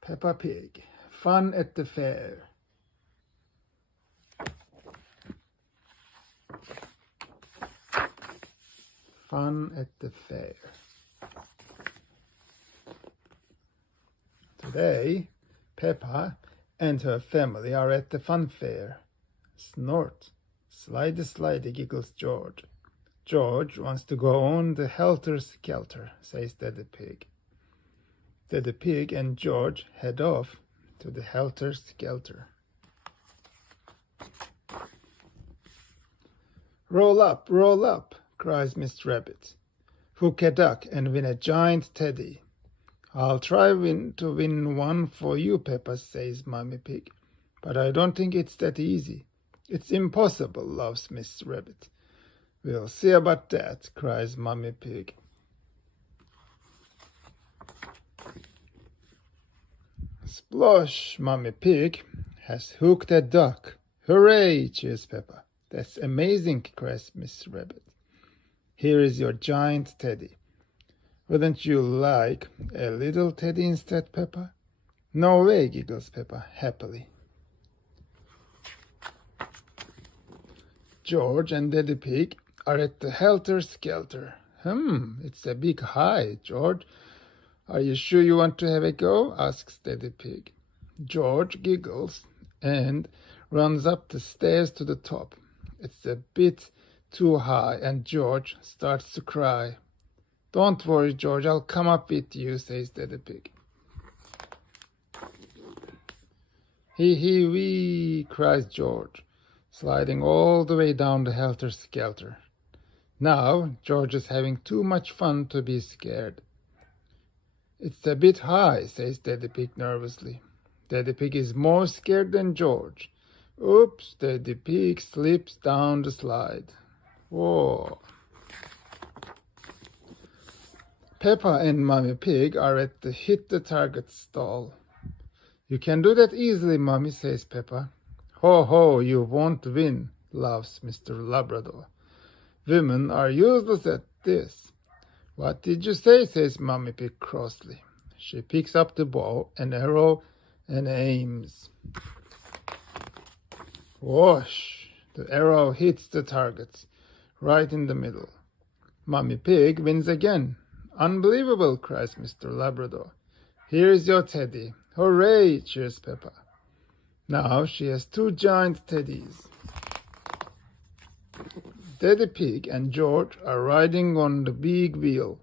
Peppa Pig. Fun at the fair. Fun at the fair. Today, Peppa and her family are at the fun fair. Snort, slide, slide, giggles George. George wants to go on the helter-skelter, says Daddy Pig. Daddy Pig and George head off to the helter-skelter. Roll up, cries Miss Rabbit. Hook a duck and win a giant teddy. I'll try to win one for you, Peppa, says Mummy Pig. But I don't think it's that easy. It's impossible, laughs Miss Rabbit. We'll see about that, cries Mummy Pig. Splosh, Mummy Pig has hooked a duck. Hooray, cheers Peppa. That's amazing, cries Miss Rabbit. Here is your giant teddy. Wouldn't you like a little teddy instead, Peppa? No way, giggles Peppa happily. George and Daddy Pig are at the helter-skelter. It's a big high, George. Are you sure you want to have a go? Asks Daddy Pig. George giggles and runs up the stairs to the top. It's a bit too high, and George starts to cry. Don't worry, George, I'll come up with you, says Daddy Pig. Hee wee, cries George, sliding all the way down the helter-skelter. Now George is having too much fun to be scared. It's a bit high, says Daddy Pig nervously. Daddy Pig is more scared than George. Oops, Daddy Pig slips down the slide. Whoa. Peppa and Mummy Pig are at the hit the target stall. You can do that easily, Mummy, says Peppa. Ho ho, you won't win, laughs Mr. Labrador. Women are useless at this. What did you say, says Mummy Pig crossly. She picks up the bow and arrow and aims. Whoosh! The arrow hits the target, right in the middle. Mummy Pig wins again. Unbelievable, cries Mr. Labrador. Here's your teddy. Hooray, cheers Peppa. Now she has two giant teddies. Daddy Pig and George are riding on the big wheel.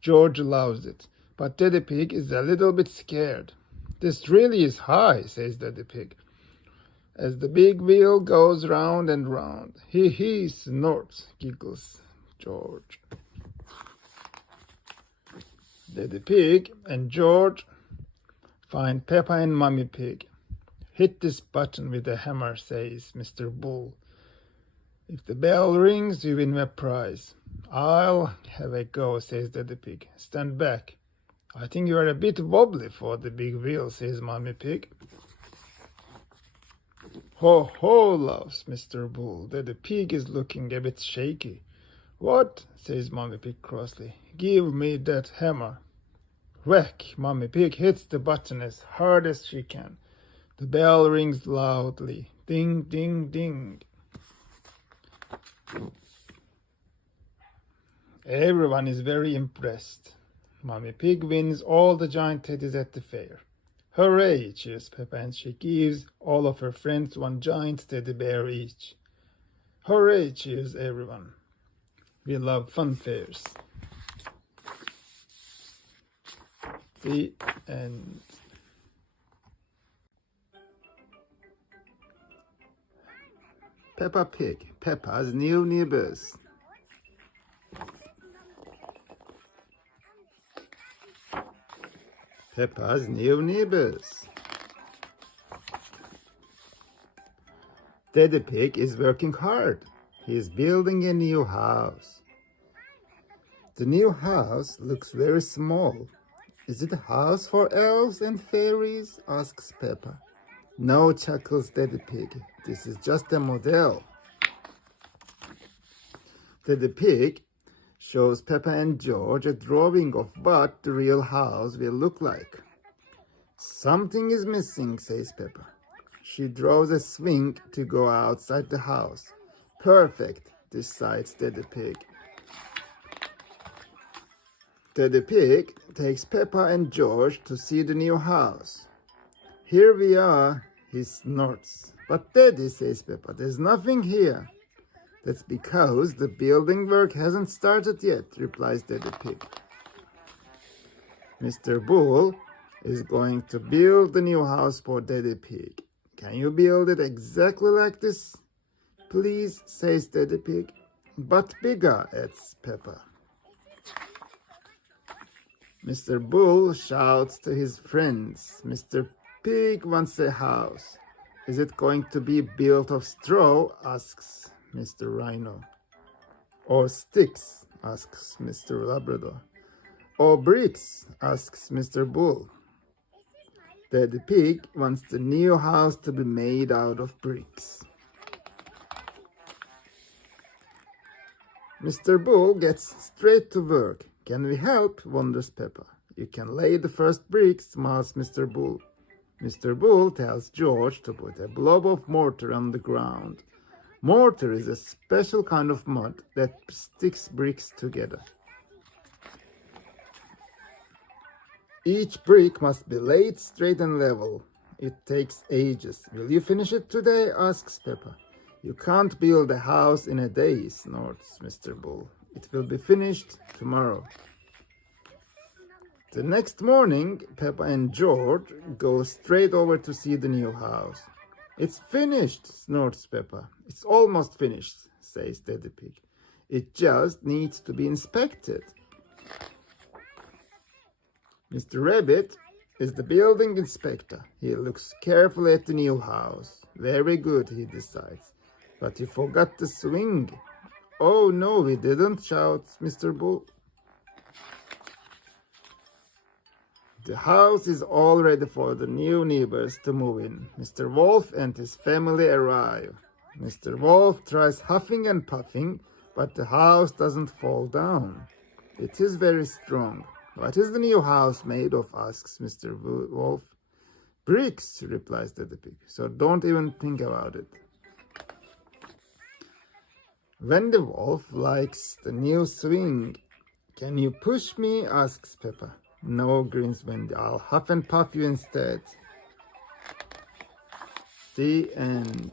George loves it, but Daddy Pig is a little bit scared. This really is high, says Daddy Pig, as the big wheel goes round and round. He snorts, giggles George. Daddy Pig and George find Peppa and Mummy Pig. Hit this button with a hammer, says Mr. Bull. If the bell rings, you win a prize. I'll have a go, says Daddy Pig. Stand back. I think you are a bit wobbly for the big wheel, says Mummy Pig. Ho ho, laughs Mr. Bull. Daddy Pig is looking a bit shaky. What? Says Mummy Pig crossly. Give me that hammer. Whack! Mummy Pig hits the button as hard as she can. The bell rings loudly. Ding, ding, ding. Everyone is very impressed. Mummy Pig wins all the giant teddies at the fair. Hooray, cheers Peppa, and she gives all of her friends one giant teddy bear each. Hooray, cheers everyone. We love fun fairs. The end. Peppa Pig, Peppa's new neighbors. Peppa's new neighbors. Daddy Pig is working hard. He is building a new house. The new house looks very small. Is it a house for elves and fairies? Asks Peppa. No, chuckles Daddy Pig. This is just a model. Daddy Pig shows Peppa and George a drawing of what the real house will look like. Something is missing, says Peppa. She draws a swing to go outside the house. Perfect, decides Daddy Pig. Daddy Pig takes Peppa and George to see the new house. Here we are, he snorts. But Daddy, says Peppa, there's nothing here. That's because the building work hasn't started yet, replies Daddy Pig. Mr. Bull is going to build the new house for Daddy Pig. Can you build it exactly like this, please, says Daddy Pig. But bigger, adds Peppa. Mr. Bull shouts to his friends. Mr. Pig wants a house. Is it going to be built of straw? Asks Mr. Rhino. Or sticks? Asks Mr. Labrador. Or bricks? Asks Mr. Bull. Daddy Pig wants the new house to be made out of bricks. Mr. Bull gets straight to work. Can we help? Wonders Peppa. You can lay the first bricks, smiles Mr. Bull. Mr. Bull tells George to put a blob of mortar on the ground. Mortar is a special kind of mud that sticks bricks together. Each brick must be laid straight and level. It takes ages. Will you finish it today? Asks Peppa. You can't build a house in a day, snorts Mr. Bull. It will be finished tomorrow. The next morning, Peppa and George go straight over to see the new house. It's finished, snorts Peppa. It's almost finished, says Daddy Pig. It just needs to be inspected. Mr. Rabbit is the building inspector. He looks carefully at the new house. Very good, he decides. But he forgot the swing. Oh no, we didn't, shouts Mr. Bull. The house is all ready for the new neighbors to move in. Mr. Wolf and his family arrive. Mr. Wolf tries huffing and puffing, but the house doesn't fall down. It is very strong. What is the new house made of? Asks Mr. Wolf. Bricks, replies Daddy Pig, so don't even think about it. Wendy Wolf likes the new swing. Can you push me? Asks Peppa. No, grins Wendy. I'll huff and puff you instead. The end.